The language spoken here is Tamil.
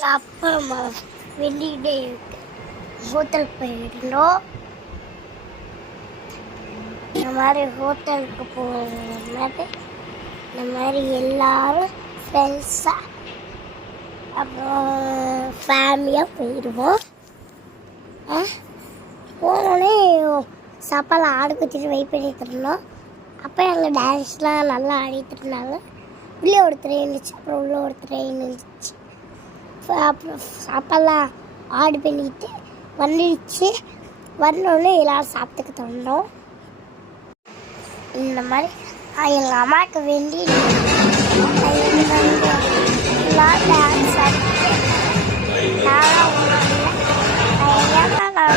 எங்கள் அப்பா அம்மா வெளியிட ஹோட்டல் போயிருந்தோம். இந்த மாதிரி ஹோட்டலுக்கு போகும்போது இந்த மாதிரி எல்லாரும் ஃப்ரெண்ட்ஸாக அப்புறம் ஃபேமிலியாக போயிடுவோம். போனோடனே சாப்பாடு ஆடு குத்திட்டு வெயிட் பண்ணிட்டு இருந்தோம். அப்போ எங்கள் டான்ஸ்லாம் நல்லா ஆடிட்டு இருந்தாங்க. உள்ளே ஒருத்தர் இருந்துச்சு, அப்புறம் உள்ளே ஒருத்தர் இருந்துச்சு. அப்புறம் சாப்பாடெலாம் ஆடு பண்ணிட்டு வந்துடுச்சு. வந்தோடனே எல்லோரும் சாப்பிட்டுக்கிட்டு வந்தோம். இந்த மாதிரி எங்கள் அம்மாவுக்கு வேண்டி எல்லாம் டான்ஸ் ஆடிட்டு நானும் நான்